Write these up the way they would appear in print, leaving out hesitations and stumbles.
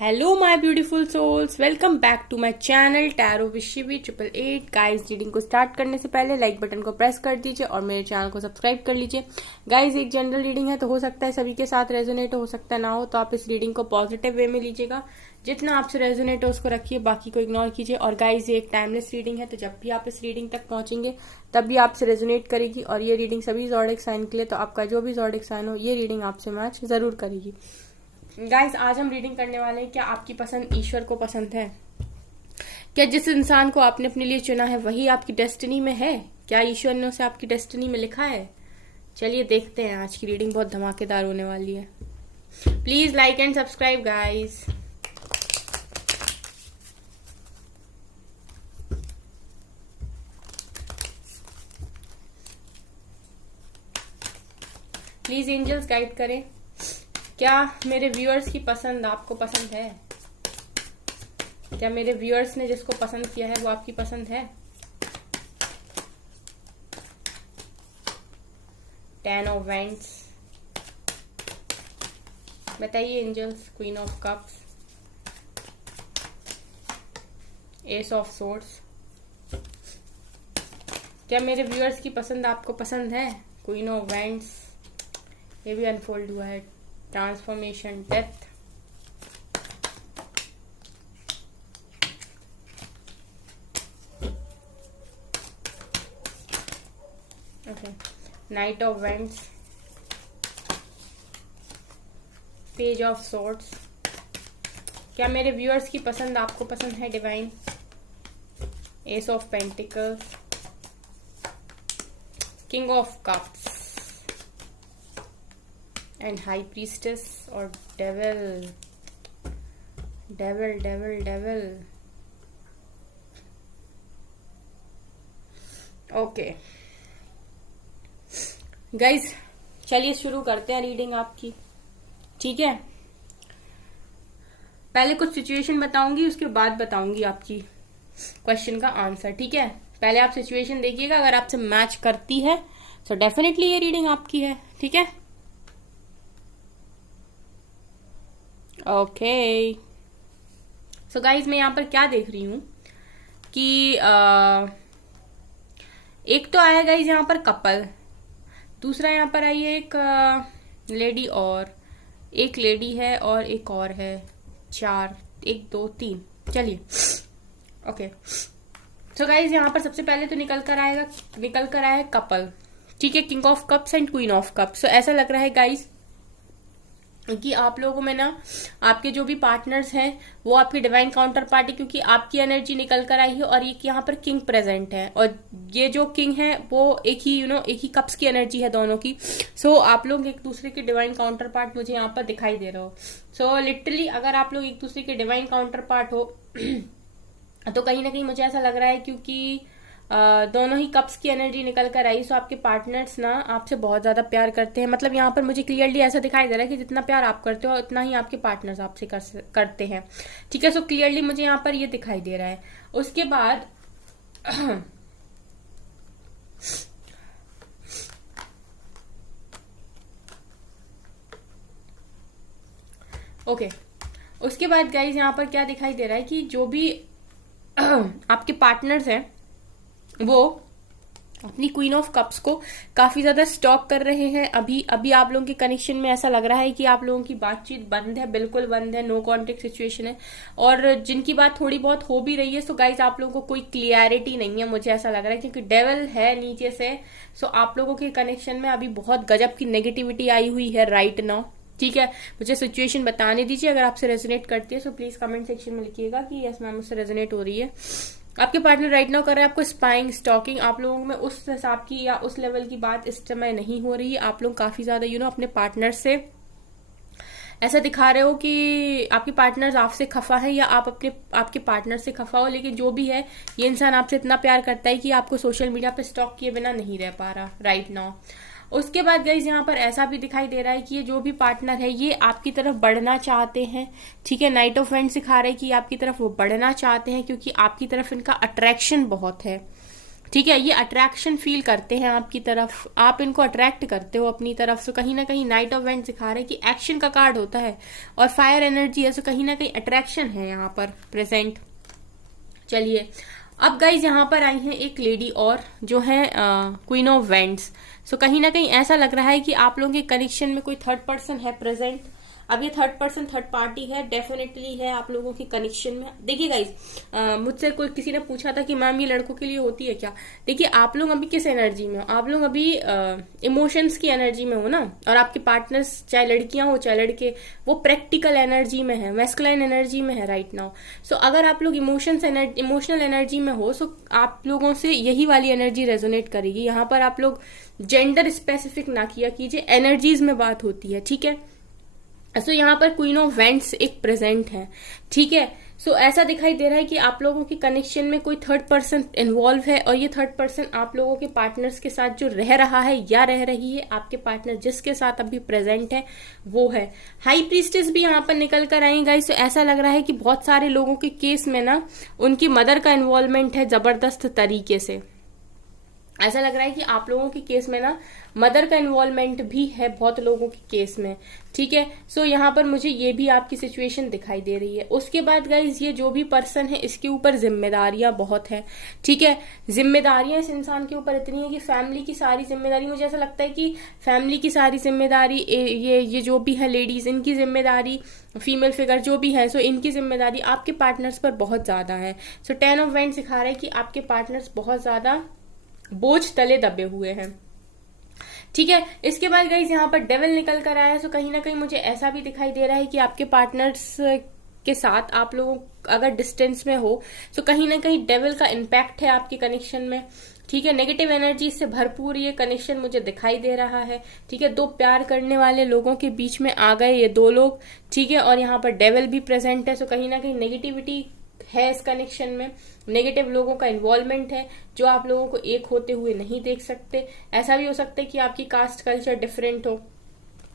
Hello my beautiful souls, welcome back to my channel tarot विशिवी 888। Guys, reading को start करने से पहले लाइक बटन को प्रेस कर दीजिए और मेरे चैनल को सब्सक्राइब कर लीजिए। गाइस, एक जनरल रीडिंग है तो हो सकता है सभी के साथ रेजोनेट हो सकता है ना हो, तो आप इस रीडिंग को पॉजिटिव वे में लीजिएगा। जितना आपसे रेजोनेट हो उसको रखिए, बाकी को इग्नोर कीजिए। और गाइस, ये एक टाइमलेस रीडिंग है, तो जब भी आप इस रीडिंग तक पहुंचेंगे तब भी आपसे रेजोनेट करेगी। और ये रीडिंग सभी ज़ोडिक साइन के लिए, तो आपका जो भी ज़ोडिक साइन हो ये रीडिंग आपसे मैच जरूर करेगी। गाइस, आज हम रीडिंग करने वाले हैं, क्या आपकी पसंद ईश्वर को पसंद है? क्या जिस इंसान को आपने अपने लिए चुना है वही आपकी डेस्टिनी में है? क्या ईश्वर ने उसे आपकी डेस्टिनी में लिखा है? चलिए देखते हैं, आज की रीडिंग बहुत धमाकेदार होने वाली है। Please like and subscribe guys. Please angels guide करें, क्या मेरे व्यूअर्स की पसंद आपको पसंद है? क्या मेरे व्यूअर्स ने जिसको पसंद किया है वो आपकी पसंद है? 10 ऑफ वेंट्स, बताइए angels. Queen of cups, ace of swords, क्या मेरे व्यूअर्स की पसंद आपको पसंद है? क्वीन ऑफ वेंट्स, ये भी अनफोल्ड हुआ है। Transformation, death, okay, knight of wands, page of swords, क्या मेरे व्यूअर्स की पसंद आपको पसंद है? Divine, ace of pentacles, king of cups and high priestess और devil. Devil devil devil, okay guys, चलिए शुरू करते हैं रीडिंग आपकी। ठीक है, पहले कुछ सिचुएशन बताऊंगी, उसके बाद बताऊंगी आपकी क्वेश्चन का आंसर। ठीक है, पहले आप सिचुएशन देखिएगा, अगर आपसे मैच करती है तो डेफिनेटली ये रीडिंग आपकी है। ठीक है, ओके। सो गाइज, मैं यहाँ पर क्या देख रही हूं कि एक तो आया गाइज यहाँ पर कपल, दूसरा यहाँ पर आई है एक लेडी, और एक लेडी है और एक और है। 4, 1 2 3, चलिए ओके। सो गाइज, यहाँ पर सबसे पहले तो निकल कर आया है कपल। ठीक है, king of cups and queen of cups. So ऐसा लग रहा है गाइज कि आप लोगों में ना, आपके जो भी पार्टनर्स हैं वो आपके डिवाइन काउंटर पार्टी, क्योंकि आपकी एनर्जी निकल कर आई है और एक यहाँ पर किंग प्रेजेंट है, और ये जो किंग है वो एक ही एक ही कप्स की एनर्जी है दोनों की। सो आप लोग एक दूसरे के डिवाइन काउंटर पार्ट मुझे यहाँ पर दिखाई दे रहे हो। सो लिटरली अगर आप लोग एक दूसरे के डिवाइन काउंटर पार्ट हो तो कहीं ना कहीं मुझे ऐसा लग रहा है, क्योंकि दोनों ही कप्स की एनर्जी निकल कर आई। सो आपके पार्टनर्स ना आपसे बहुत ज्यादा प्यार करते हैं। मतलब यहाँ पर मुझे क्लियरली ऐसा दिखाई दे रहा है कि जितना प्यार आप करते हो उतना ही आपके पार्टनर्स आपसे करते हैं। ठीक है, सो क्लियरली मुझे यहाँ पर ये दिखाई दे रहा है। उसके बाद ओके, उसके बाद गाइज यहाँ पर क्या दिखाई दे रहा है कि जो भी आपके पार्टनर्स हैं वो अपनी क्वीन ऑफ कप्स को काफी ज्यादा स्टॉक कर रहे हैं। अभी आप लोगों के कनेक्शन में ऐसा लग रहा है कि आप लोगों की बातचीत बंद है, बिल्कुल बंद है, नो कॉन्टेक्ट सिचुएशन है। और जिनकी बात थोड़ी बहुत हो भी रही है, सो गाइज आप लोगों को कोई क्लियरिटी नहीं है, मुझे ऐसा लग रहा है, क्योंकि डेविल है नीचे से। सो आप लोगों के कनेक्शन में अभी बहुत गजब की नेगेटिविटी आई हुई है राइट नाउ। ठीक है, मुझे सिचुएशन बताने दीजिए, अगर आपसे रेजोनेट करती है सो प्लीज कमेंट सेक्शन में लिखिएगा कि यस मैम मुझसे रेजोनेट हो रही है। आपके पार्टनर राइट नाउ कर रहे हैं आपको स्पाइंग, स्टॉकिंग। आप लोगों में उस हिसाब की या उस लेवल की बात इस समय नहीं हो रही है। आप लोग काफी ज्यादा अपने पार्टनर से ऐसा दिखा रहे हो कि आपके पार्टनर आपसे खफा है या आप आपके पार्टनर से खफा हो। लेकिन जो भी है, ये इंसान आपसे इतना प्यार करता है कि आपको सोशल मीडिया पे स्टॉक किए बिना नहीं रह पा रहा राइट नाउ। उसके बाद गाइज यहाँ पर ऐसा भी दिखाई दे रहा है कि ये जो भी पार्टनर है ये आपकी तरफ बढ़ना चाहते हैं। ठीक है, नाइट ऑफ वेंट्स सिखा रहे हैं कि आपकी तरफ वो बढ़ना चाहते हैं, क्योंकि आपकी तरफ इनका अट्रैक्शन बहुत है। ठीक है, ये अट्रैक्शन फील करते हैं आपकी तरफ, आप इनको अट्रैक्ट करते हो अपनी तरफ। सो कहीं ना कहीं नाइट ऑफ वेंट्स दिखा रहे हैं कि एक्शन का कार्ड होता है और फायर एनर्जी है, सो कहीं ना कहीं अट्रैक्शन है यहाँ पर प्रेजेंट। चलिए अब गाइज यहाँ पर आई हैं एक लेडी और जो है क्वीन ऑफ वेंट्स। सो कहीं ना कहीं ऐसा लग रहा है कि आप लोगों के कनेक्शन में कोई थर्ड पर्सन है प्रेजेंट। अब ये थर्ड पर्सन थर्ड पार्टी है, डेफिनेटली है आप लोगों के कनेक्शन में। देखिए गाइज मुझसे कोई किसी ने पूछा था कि मैम ये लड़कों के लिए होती है क्या। देखिए आप लोग अभी किस एनर्जी में हो, आप लोग अभी इमोशंस की एनर्जी में हो ना, और आपके पार्टनर्स चाहे लड़कियां हो चाहे लड़के, वो प्रैक्टिकल एनर्जी में है, मैस्कुलाइन एनर्जी में है राइट नाउ। सो अगर आप लोग इमोशनल एनर्जी में हो, सो आप लोगों से यही वाली एनर्जी रेजोनेट करेगी। यहाँ पर आप लोग जेंडर स्पेसिफिक ना किया कीजिए, एनर्जीज में बात होती है, ठीक है। सो यहाँ पर क्वीन ऑफ वेंट्स एक प्रेजेंट है, ठीक है। सो ऐसा दिखाई दे रहा है कि आप लोगों के कनेक्शन में कोई थर्ड पर्सन इन्वॉल्व है, और ये थर्ड पर्सन आप लोगों के पार्टनर्स के साथ जो रह रहा है या रह रही है, आपके पार्टनर जिसके साथ अभी प्रेजेंट है वो है हाई प्रीस्टेस भी यहाँ पर निकल कर आई गाइस। तो ऐसा लग रहा है कि बहुत सारे लोगों के केस में ना उनकी मदर का इन्वॉल्वमेंट है जबरदस्त तरीके से। ऐसा लग रहा है कि आप लोगों के केस में ना मदर का इन्वॉल्वमेंट भी है बहुत लोगों के केस में, ठीक है। सो यहाँ पर मुझे ये भी आपकी सिचुएशन दिखाई दे रही है। उसके बाद गाइज ये जो भी पर्सन है इसके ऊपर जिम्मेदारियां बहुत है, ठीक है। जिम्मेदारियां इस इंसान के ऊपर इतनी है कि फैमिली की सारी जिम्मेदारी, मुझे ऐसा लगता है कि फैमिली की सारी जिम्मेदारी, ये जो भी है लेडीज, इनकी जिम्मेदारी, फीमेल फिगर जो भी है, सो इनकी जिम्मेदारी आपके पार्टनर्स पर बहुत ज्यादा है। सो 10 ऑफ वेंट्स सिखा रहा है कि आपके पार्टनर्स बहुत ज्यादा बोझ तले दबे हुए हैं, ठीक है। इसके बाद गाइज यहाँ पर डेविल निकल कर आया है। सो कहीं ना कहीं मुझे ऐसा भी दिखाई दे रहा है कि आपके पार्टनर्स के साथ आप लोगों अगर डिस्टेंस में हो, तो कहीं ना कहीं डेविल का इम्पैक्ट है आपके कनेक्शन में, ठीक है। नेगेटिव एनर्जी से भरपूर ये कनेक्शन मुझे दिखाई दे रहा है, ठीक है। दो प्यार करने वाले लोगों के बीच में आ गए ये दो लोग, ठीक है, और यहाँ पर डेविल भी प्रेजेंट है। सो कहीं ना कहीं नेगेटिविटी है इस कनेक्शन में, नेगेटिव लोगों का इन्वॉल्वमेंट है जो आप लोगों को एक होते हुए नहीं देख सकते। ऐसा भी हो सकता है कि आपकी कास्ट कल्चर डिफरेंट हो,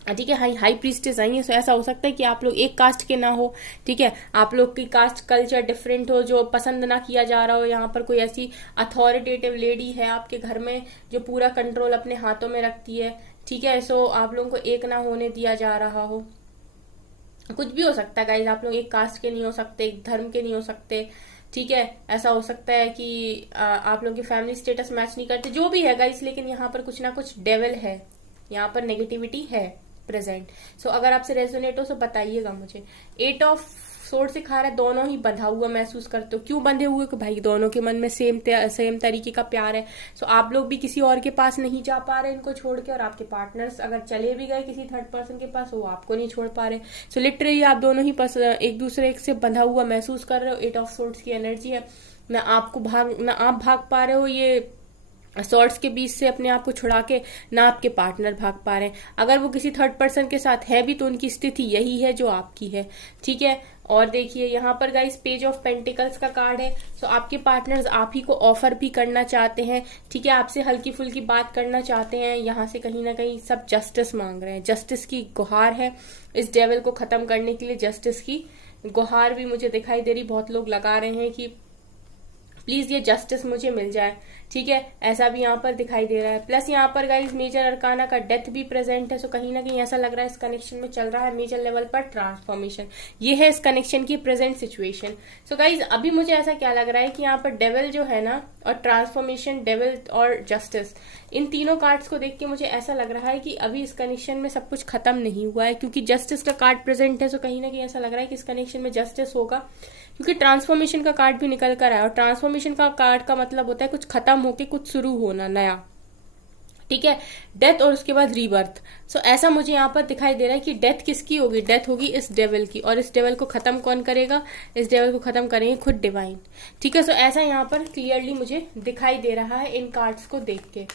ठीक है। हाई प्रीस्टेस आई है, सो ऐसा हो सकता है कि आप लोग एक कास्ट के ना हो, ठीक है। आप लोग की कास्ट कल्चर डिफरेंट हो, जो पसंद ना किया जा रहा हो। यहाँ पर कोई ऐसी अथॉरिटेटिव लेडी है आपके घर में जो पूरा कंट्रोल अपने हाथों में रखती है, ठीक है। सो आप लोगों को एक ना होने दिया जा रहा हो, कुछ भी हो सकता है गाइज। आप लोग एक कास्ट के नहीं हो सकते, एक धर्म के नहीं हो सकते, ठीक है। ऐसा हो सकता है कि आप लोगों की फैमिली स्टेटस मैच नहीं करते, जो भी है गाइज, लेकिन यहाँ पर कुछ ना कुछ डेविल है, यहाँ पर नेगेटिविटी है प्रेजेंट। सो अगर आपसे रेजोनेट हो तो बताइएगा मुझे। 8 ऑफ सोर्ड सिखा रहा है दोनों ही बंधा हुआ महसूस करते हो। क्यों बंधे हुए? कि भाई दोनों के मन में सेम तरीके का प्यार है। सो आप लोग भी किसी और के पास नहीं जा पा रहे इनको छोड़ के, और आपके पार्टनर्स अगर चले भी गए किसी थर्ड पर्सन के पास, वो आपको नहीं छोड़ पा रहे। सो लिटरली आप दोनों ही एक दूसरे से बंधा हुआ महसूस कर रहे हो। 8 ऑफ सोर्ड्स की एनर्जी है, ना आप भाग पा रहे हो ये सॉर्ट्स के बीच से अपने आप को छुड़ा के, ना आपके पार्टनर भाग पा रहे हैं। अगर वो किसी थर्ड पर्सन के साथ है भी तो उनकी स्थिति यही है जो आपकी है, ठीक है। और देखिए यहाँ पर गाइस पेज ऑफ पेंटिकल्स का कार्ड है। सो आपके पार्टनर्स आप ही को ऑफर भी करना चाहते हैं, ठीक है। आपसे हल्की फुल्की बात करना चाहते हैं। यहाँ से कहीं ना कहीं सब जस्टिस मांग रहे हैं, जस्टिस की गुहार है इस डेविल को खत्म करने के लिए। जस्टिस की गुहार भी मुझे दिखाई दे रही, बहुत लोग लगा रहे हैं कि प्लीज ये जस्टिस मुझे मिल जाए, ठीक है। ऐसा भी यहाँ पर दिखाई दे रहा है। प्लस यहाँ पर गाइस मेजर अरकाना का डेथ भी प्रेजेंट है। सो कहीं ना कहीं ऐसा लग रहा है इस कनेक्शन में चल रहा है मेजर लेवल पर ट्रांसफॉर्मेशन। ये है इस कनेक्शन की प्रेजेंट सिचुएशन। सो गाइस अभी मुझे ऐसा क्या लग रहा है कि यहाँ पर डेविल जो है ना, और ट्रांसफॉर्मेशन, डेविल और जस्टिस, इन तीनों कार्ड्स को देख के मुझे ऐसा लग रहा है कि अभी इस कनेक्शन में सब कुछ खत्म नहीं हुआ है, क्योंकि जस्टिस का कार्ड प्रेजेंट है। सो कहीं ना कहीं ऐसा लग रहा है कि इस कनेक्शन में जस्टिस होगा, क्योंकि ट्रांसफॉर्मेशन का कार्ड भी निकल कर आया, और ट्रांसफॉर्मेशन का कार्ड का मतलब होता है कुछ खत्म होके कुछ शुरू होना नया, ठीक है। डेथ और उसके बाद रीबर्थ। सो ऐसा मुझे यहाँ पर दिखाई दे रहा है कि डेथ किसकी होगी? डेथ होगी इस डेविल की, और इस डेविल को खत्म कौन करेगा? इस डेविल को खत्म करेंगे खुद डिवाइन, ठीक है। सो ऐसा यहाँ पर क्लियरली मुझे दिखाई दे रहा है इन कार्ड्स को देख के।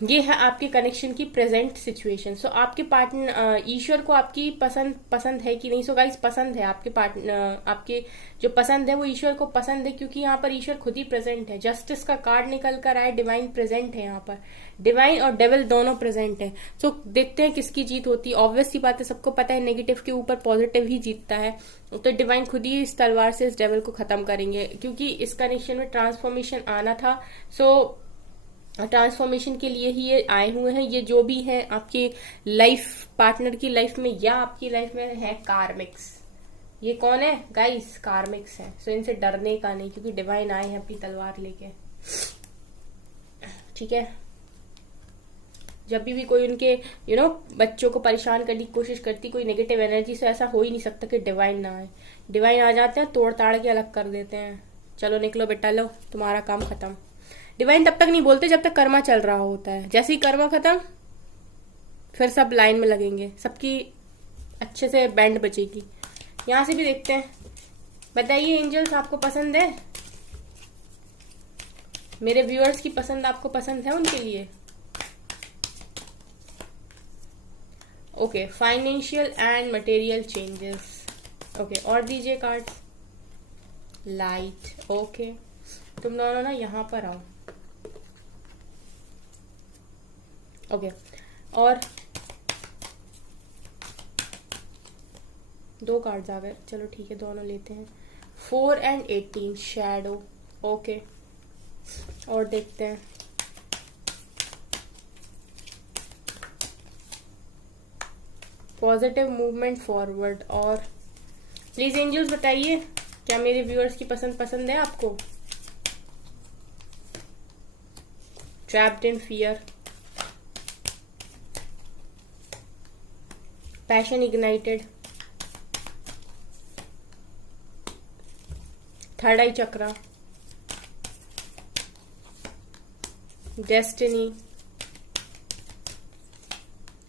ये है आपके कनेक्शन की प्रेजेंट सिचुएशन। सो आपके पार्टनर, ईश्वर को आपकी पसंद है कि नहीं? सो गाइस पसंद है आपके पार्टनर, आपके जो पसंद है वो ईश्वर को पसंद है, क्योंकि यहाँ पर ईश्वर खुद ही प्रेजेंट है। जस्टिस का कार्ड निकल कर आए, डिवाइन प्रेजेंट है यहाँ पर, डिवाइन और डेविल दोनों प्रेजेंट है। सो देखते हैं किसकी जीत होती है। ऑब्वियस सी बात है, सबको पता है नेगेटिव के ऊपर पॉजिटिव ही जीतता है। तो डिवाइन खुद ही इस तलवार से इस डेविल को खत्म करेंगे, क्योंकि इस कनेक्शन में ट्रांसफॉर्मेशन आना था। सो ट्रांसफॉर्मेशन के लिए ही ये आए हुए हैं। ये जो भी है आपके लाइफ पार्टनर की लाइफ में या आपकी लाइफ में है कार्मिक्स। ये कौन है गाइस? कार्मिक्स है। सो इनसे डरने का नहीं, क्योंकि डिवाइन आए हैं अपनी तलवार लेके। ठीक है, जब भी कोई उनके बच्चों को परेशान करने की कोशिश करती कोई नेगेटिव एनर्जी, से ऐसा हो ही नहीं सकता कि डिवाइन ना आए। डिवाइन आ जाते हैं, तोड़ ताड़ के अलग कर देते हैं। चलो निकलो बेटा, लो तुम्हारा काम खत्म। डिवाइन तब तक नहीं बोलते जब तक कर्मा चल रहा होता है। जैसे ही कर्मा खत्म, फिर सब लाइन में लगेंगे, सबकी अच्छे से बैंड बजेगी। यहां से भी देखते हैं, बताइए एंजल्स आपको पसंद है? मेरे व्यूअर्स की पसंद आपको पसंद है उनके लिए? Okay, financial and material changes. Okay, और दीजिए कार्ड्स। लाइट। ओके, तुम दोनों ना यहाँ पर आओ। ओके, और 2 कार्ड्स आ गए। चलो ठीक है, दोनों लेते हैं। 4 and 18 शैडो। ओके, और देखते हैं। Positive movement forward. और प्लीज एंजल्स बताइए, क्या मेरे व्यूअर्स की पसंद है आपको? Trapped in fear, passion ignited, third I chakra, destiny,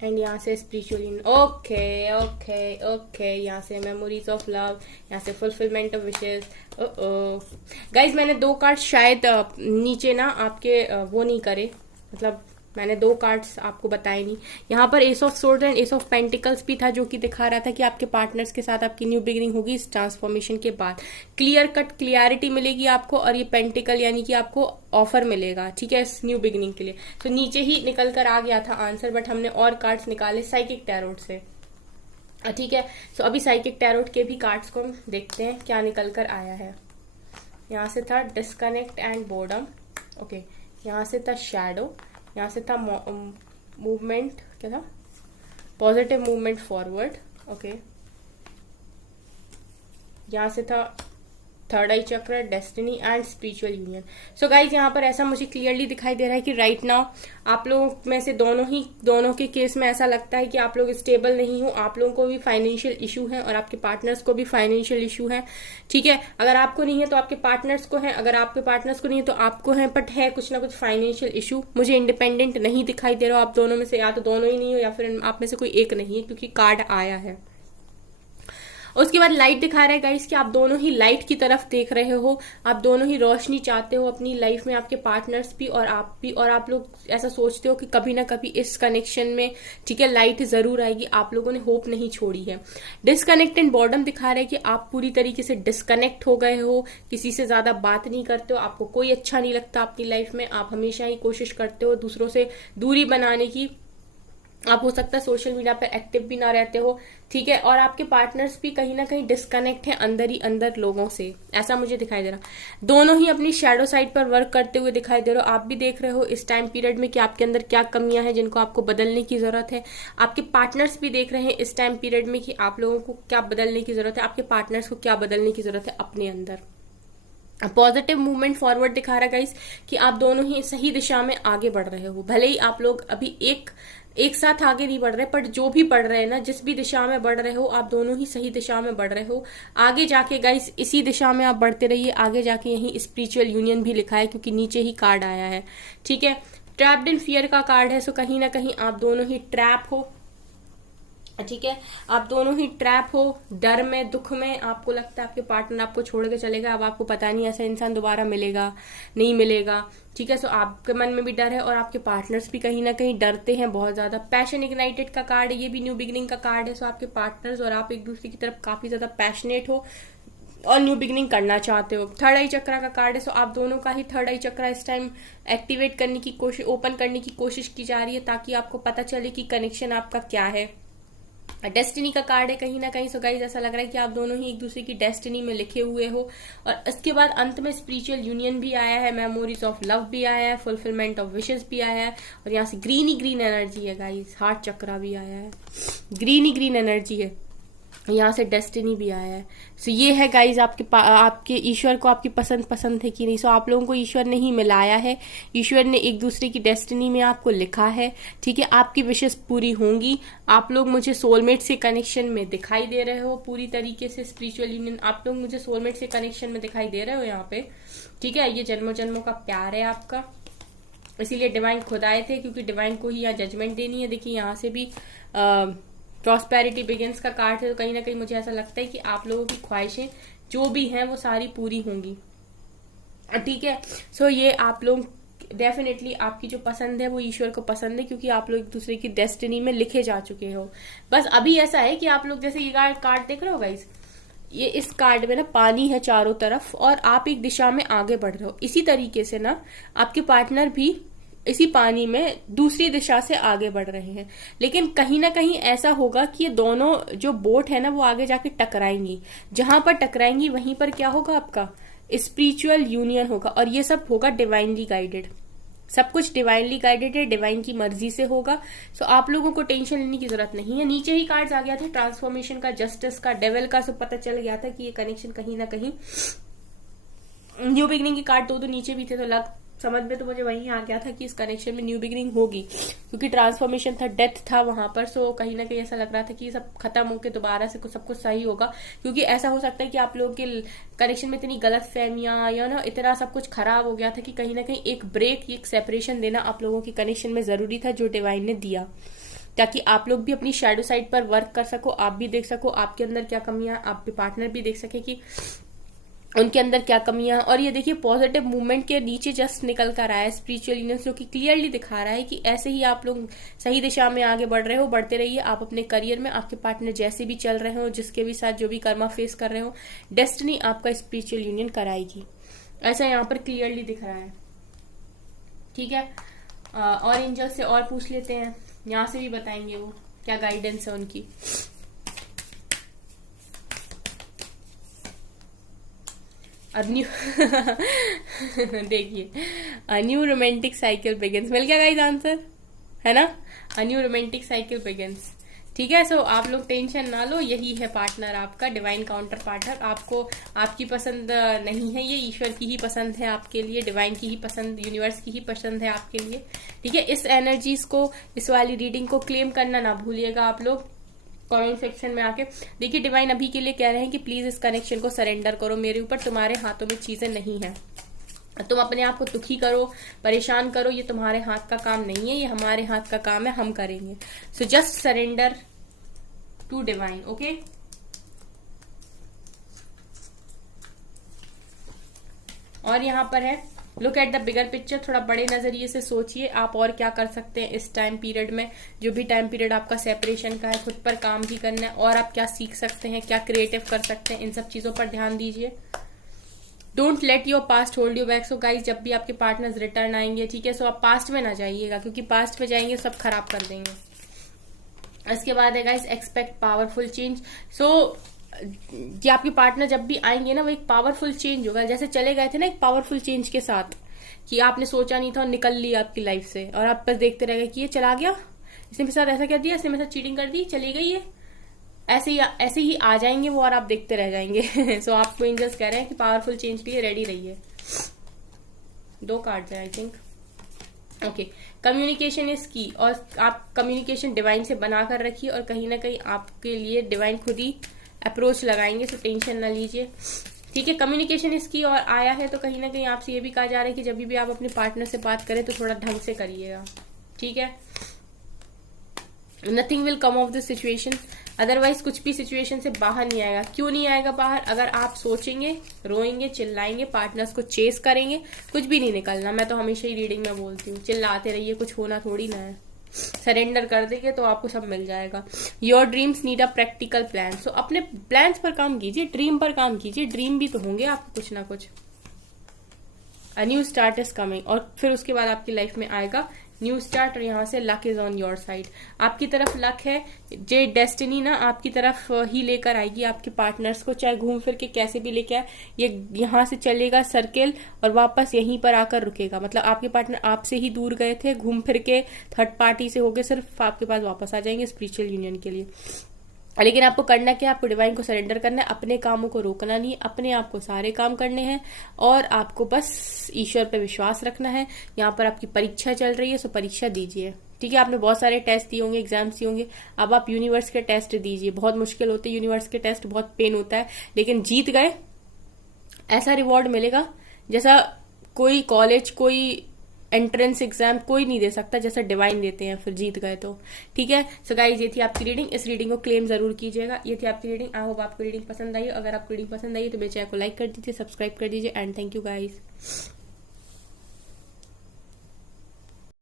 and यहाँ से स्पिरिचुअल। ओके ओके ओके, यहाँ से मेमोरीज ऑफ लव, यहाँ से फुलफिलमेंट ऑफ विशेस। गाइज मैंने 2 कार्ड शायद नीचे ना आपके वो नहीं करे, मतलब मैंने 2 कार्ड्स आपको बताए नहीं। यहाँ पर S of swords and S of pentacles भी था, जो कि दिखा रहा था कि आपके पार्टनर्स के साथ आपकी न्यू बिगिनिंग होगी इस ट्रांसफॉर्मेशन के बाद। क्लियर कट क्लियरिटी मिलेगी आपको, और ये पेंटिकल यानी कि आपको ऑफर मिलेगा, ठीक है, इस न्यू बिगिनिंग के लिए। तो नीचे ही निकल कर आ गया था आंसर, बट हमने और कार्ड्स निकाले साइकिक टैरोट से, ठीक है। सो अभी साइकिक टैरोट के भी कार्ड्स को हम देखते हैं क्या निकल कर आया है। यहाँ से था डिस्कनेक्ट एंड बोर्डम। ओके, यहाँ से था शैडो, यहाँ से था मूवमेंट, क्या था? Positive movement forward. ओके, यहाँ से था थर्ड आई चक्र, destiny and spiritual union. So guys यहाँ पर ऐसा मुझे क्लियरली दिखाई दे रहा है कि राइट नाउ आप लोगों में से दोनों के केस में ऐसा लगता है कि आप लोग स्टेबल नहीं हो। आप लोगों को भी फाइनेंशियल इशू है और आपके पार्टनर्स को भी फाइनेंशियल इशू है, ठीक है। अगर आपको नहीं है तो आपके पार्टनर्स को है, अगर आपके पार्टनर्स को नहीं है तो आपको है, बट है कुछ ना कुछ फाइनेंशियल इशू। मुझे इंडिपेंडेंट नहीं दिखाई दे रहा। आप दोनों में से या तो दोनों ही नहीं हो या फिर आप में से कोई एक नहीं है, क्योंकि कार्ड आया है। उसके बाद लाइट दिखा रहा है गाइस कि आप दोनों ही लाइट की तरफ देख रहे हो, आप दोनों ही रोशनी चाहते हो अपनी लाइफ में, आपके पार्टनर्स भी और आप भी, और आप लोग ऐसा सोचते हो कि कभी ना कभी इस कनेक्शन में, ठीक है, लाइट जरूर आएगी। आप लोगों ने होप नहीं छोड़ी है। डिस्कनेक्ट एंड बॉर्डम दिखा रहा है कि आप पूरी तरीके से डिस्कनेक्ट हो गए हो, किसी से ज्यादा बात नहीं करते हो, आपको कोई अच्छा नहीं लगता अपनी लाइफ में, आप हमेशा ही कोशिश करते हो दूसरों से दूरी बनाने की। आप हो सकता है सोशल मीडिया पर एक्टिव भी ना रहते हो, ठीक है, और आपके पार्टनर्स भी कहीं ना कहीं डिस्कनेक्ट है अंदर ही अंदर लोगों से, ऐसा मुझे दिखाई दे रहा। दोनों ही अपनी शैडो साइड पर वर्क करते हुए दिखाई दे रहे हो। आप भी देख रहे हो इस टाइम पीरियड में कि आपके अंदर क्या कमियां हैं जिनको आपको बदलने की जरूरत है। आपके पार्टनर्स भी देख रहे हैं इस टाइम पीरियड में कि आप लोगों को क्या बदलने की जरूरत है, आपके पार्टनर्स को क्या बदलने की जरूरत है अपने अंदर। पॉजिटिव मूवमेंट फॉरवर्ड दिखा रहा है गाइस कि आप दोनों ही सही दिशा में आगे बढ़ रहे हो। भले ही आप लोग अभी एक साथ आगे नहीं बढ़ रहे, पर जो भी बढ़ रहे हैं ना, जिस भी दिशा में बढ़ रहे हो, आप दोनों ही सही दिशा में बढ़ रहे हो। आगे जाके गाइस इसी दिशा में आप बढ़ते रहिए। आगे जाके यही स्पिरिचुअल यूनियन भी लिखा है, क्योंकि नीचे ही कार्ड आया है, ठीक है। ट्रैप्ड इन फियर का कार्ड है, सो कहीं ना कहीं आप दोनों ही ट्रैप हो, ठीक है, आप दोनों ही ट्रैप हो, डर में, दुख में, आपको लगता है आपके पार्टनर आपको छोड़ के चलेगा, अब आपको पता नहीं ऐसा इंसान दोबारा मिलेगा नहीं मिलेगा। ठीक है, सो आपके मन में भी डर है और आपके पार्टनर्स भी कहीं ना कहीं डरते हैं बहुत ज्यादा। पैशन इग्नाइटेड का कार्ड है, ये भी न्यू बिगिनिंग का कार्ड है। सो आपके पार्टनर्स और आप एक दूसरे की तरफ काफी ज्यादा पैशनेट हो और न्यू बिगिनिंग करना चाहते हो। थर्ड आई चक्रा का कार्ड है, सो आप दोनों का ही थर्ड आई चक्रा इस टाइम एक्टिवेट करने की कोशिश, ओपन करने की कोशिश की जा रही है, ताकि आपको पता चले कि कनेक्शन आपका क्या है। डेस्टिनी का कार्ड है कहीं ना कहीं। सो गाइस ऐसा लग रहा है कि आप दोनों ही एक दूसरे की डेस्टिनी में लिखे हुए हो। और इसके बाद अंत में स्पिरिचुअल यूनियन भी आया है, मेमोरीज ऑफ लव भी आया है, फुलफिलमेंट ऑफ विशेस भी आया है, और यहाँ से ग्रीन ही ग्रीन एनर्जी है गाइस, हार्ट चक्रा भी आया है, ग्रीन ही ग्रीन एनर्जी है, यहाँ से डेस्टिनी भी आया है। सो ये है गाइज आपके ईश्वर को आपकी पसंद है कि नहीं। सो आप लोगों को ईश्वर ने ही मिलाया है, ईश्वर ने एक दूसरे की डेस्टिनी में आपको लिखा है। ठीक है, आपकी विशेष पूरी होंगी। आप लोग मुझे सोलमेट से कनेक्शन में दिखाई दे रहे हो पूरी तरीके से। स्पिरिचुअल यूनियन, आप लोग मुझे सोलमेट से कनेक्शन में दिखाई दे रहे हो यहाँ पे। ठीक है, ये जन्मों जन्मों का प्यार है आपका, इसीलिए डिवाइन खुद आए थे, क्योंकि डिवाइन को ही यहाँ जजमेंट देनी है। देखिए यहाँ से भी प्रॉस्पेरिटी बिगिंस का कार्ड है, तो कहीं ना कहीं मुझे ऐसा लगता है कि आप लोगों की ख्वाहिशें जो भी हैं वो सारी पूरी होंगी। ठीक है, सो ये आप लोग डेफिनेटली आपकी जो पसंद है वो ईश्वर को पसंद है, क्योंकि आप लोग एक दूसरे की डेस्टिनी में लिखे जा चुके हो। बस अभी ऐसा है कि आप लोग, जैसे ये कार्ड देख रहे हो गाइस, ये इस कार्ड में ना पानी है चारों तरफ और आप एक दिशा में आगे बढ़ रहे हो। इसी तरीके से ना आपके पार्टनर भी इसी पानी में दूसरी दिशा से आगे बढ़ रहे हैं। लेकिन कहीं ना कहीं ऐसा होगा कि ये दोनों जो बोट है ना वो आगे जाके टकराएंगी। जहां पर टकराएंगी वहीं पर क्या होगा, आपका स्पिरिचुअल यूनियन होगा। और ये सब होगा डिवाइनली गाइडेड, सब कुछ डिवाइनली गाइडेड है, डिवाइन की मर्जी से होगा। सो आप लोगों को टेंशन लेने की जरूरत नहीं है। नीचे ही कार्ड्स आ गया था ट्रांसफॉर्मेशन का, जस्टिस का, डेविल का। सब पता चल गया था कि ये कनेक्शन कहीं ना कहीं, न्यू बिगिनिंग के कार्ड तो नीचे भी थे, तो समझ में तो मुझे वहीं आ गया था कि इस कनेक्शन में न्यू बिगिनिंग होगी, क्योंकि ट्रांसफॉर्मेशन था, डेथ था वहां पर। सो कहीं ना कहीं ऐसा लग रहा था कि सब खत्म होकर दोबारा से सब कुछ सही होगा। क्योंकि ऐसा हो सकता है कि आप लोगों के कनेक्शन में इतनी गलत फहमियां या ना इतना सब कुछ खराब हो गया था कि कहीं ना कहीं एक ब्रेक, एक सेपरेशन देना आप लोगों के कनेक्शन में जरूरी था, जो डिवाइन ने दिया, ताकि आप लोग भी अपनी शैडो साइड पर वर्क कर सको, आप भी देख सको आपके अंदर क्या कमियां, आपके पार्टनर भी देख सके कि उनके अंदर क्या कमियां। और ये देखिए पॉजिटिव मूवमेंट के नीचे जस्ट निकल कर आया है स्पिरिचुअल यूनियन, जो कि क्लियरली दिखा रहा है कि ऐसे ही आप लोग सही दिशा में आगे बढ़ रहे हो, बढ़ते रहिए आप अपने करियर में। आपके पार्टनर जैसे भी चल रहे हो, जिसके भी साथ जो भी कर्मा फेस कर रहे हो, डेस्टिनी आपका स्पिरिचुअल यूनियन कराएगी, ऐसा यहाँ पर क्लियरली दिख रहा है। ठीक है, और एंजल से और पूछ लेते हैं, यहाँ से भी बताएंगे वो क्या गाइडेंस है उनकी। न्यू देखिए, न्यू रोमांटिक साइकिल बिगिंस, मिल गया गाइस आंसर, है ना, न्यू रोमांटिक साइकिल बिगिंस। ठीक है, सो आप लोग टेंशन ना लो, यही है पार्टनर आपका, डिवाइन काउंटर पार्टनर। आपको आपकी पसंद नहीं है, ये ईश्वर की ही पसंद है आपके लिए, डिवाइन की ही पसंद, यूनिवर्स की ही पसंद है आपके लिए। ठीक है, इस एनर्जीज को, इस वाली रीडिंग को क्लेम करना ना भूलिएगा आप लोग कमेंट सेक्शन में आके। देखिए डिवाइन अभी के लिए कह रहे हैं कि प्लीज इस कनेक्शन को सरेंडर करो मेरे ऊपर, तुम्हारे हाथों में चीजें नहीं है। तुम अपने आप को दुखी करो, परेशान करो, ये तुम्हारे हाथ का काम नहीं है, ये हमारे हाथ का काम है, हम करेंगे। So just surrender to divine. Okay, और यहाँ पर है look at the bigger picture, थोड़ा बड़े नजरिए से सोचिए आप और क्या कर सकते हैं इस टाइम पीरियड में, जो भी टाइम पीरियड आपका सेपरेशन का है। खुद पर काम भी करना है, और आप क्या सीख सकते हैं, क्या क्रिएटिव कर सकते हैं, इन सब चीजों पर ध्यान दीजिए। Don't let your past hold you back. So guys जब भी आपके पार्टनर्स रिटर्न आएंगे, ठीक है, सो आप पास्ट में ना जाइएगा, क्योंकि पास्ट में जाएंगे सब खराब कर देंगे। इसके बाद है गाइस एक्सपेक्ट पावरफुल चेंज। सो कि आपके पार्टनर जब भी आएंगे ना, वो एक पावरफुल चेंज होगा, जैसे चले गए थे ना एक पावरफुल चेंज के साथ, कि आपने सोचा नहीं था और निकल लिया आपकी लाइफ से, और आप बस देखते रह गए कि ये चला गया, इसने मेरे साथ ऐसा कर दिया, इसने मेरे साथ चीटिंग कर दी, चली गई है, ऐसे ही आ जाएंगे वो और आप देखते रह जाएंगे। सो आपको एंजल्स कह रहे हैं कि पावरफुल चेंज के लिए रेडी रहिए। 2 कार्ड्स है I think. Okay, communication is की, और आप कम्युनिकेशन डिवाइन से बना कर रखिए, और कहीं ना कहीं आपके लिए डिवाइन खुद ही अप्रोच लगाएंगे, सो टेंशन ना लीजिए। ठीक है, कम्युनिकेशन इसकी और आया है, तो कहीं ना कहीं आपसे ये भी कहा जा रहा है कि जब भी आप अपने पार्टनर से बात करें तो थोड़ा ढंग से करिएगा। ठीक है, nothing will come of this situation. Otherwise कुछ भी सिचुएशन से बाहर नहीं आएगा। क्यों नहीं आएगा बाहर? अगर आप सोचेंगे, रोएंगे, चिल्लाएंगे, पार्टनर्स को चेस करेंगे, कुछ भी नहीं निकलना। मैं तो हमेशा ही रीडिंग में बोलती हूँ, चिल्लाते रहिए, कुछ होना थोड़ी ना है। सरेंडर कर देंगे तो आपको सब मिल जाएगा। Your dreams need a practical plan. So अपने प्लान्स पर काम कीजिए, ड्रीम पर काम कीजिए। ड्रीम भी तो होंगे आपको कुछ ना कुछ। A new start is coming, और फिर उसके बाद आपकी लाइफ में आएगा न्यू स्टार्ट, और यहाँ से luck is on your side. आपकी तरफ लक है, जे डेस्टिनी ना आपकी तरफ ही लेकर आएगी आपके पार्टनर्स को, चाहे घूम फिर के कैसे भी लेके आए। ये यहाँ से चलेगा सर्किल और वापस यहीं पर आकर रुकेगा। मतलब आपके पार्टनर आपसे ही दूर गए थे, घूम फिर के थर्ड पार्टी से होके सिर्फ आपके पास वापस आ जाएंगे स्पिरिचुअल यूनियन के लिए। लेकिन आपको करना क्या? आपको डिवाइन को सरेंडर करना है, अपने कामों को रोकना नहीं है, अपने आप को सारे काम करने हैं, और आपको बस ईश्वर पे विश्वास रखना है। यहाँ पर आपकी परीक्षा चल रही है, सो परीक्षा दीजिए। ठीक है, आपने बहुत सारे टेस्ट दिए होंगे, एग्जाम्स दिए होंगे, अब आप यूनिवर्स के टेस्ट दीजिए। बहुत मुश्किल होते हैं यूनिवर्स के टेस्ट, बहुत पेन होता है, लेकिन जीत गए, ऐसा रिवॉर्ड मिलेगा जैसा कोई कॉलेज, कोई एंट्रेंस एग्जाम कोई नहीं दे सकता, जैसा डिवाइन देते हैं फिर जीत गए तो। ठीक है, सो गाइज ये थी आपकी रीडिंग। इस रीडिंग को क्लेम जरूर कीजिएगा। ये थी आपकी रीडिंग। आई होप आपको रीडिंग पसंद आई। अगर आपको रीडिंग पसंद आई तो मेरे चैनल को लाइक कर दीजिए, सब्सक्राइब कर दीजिए, एंड थैंक यू गाइज।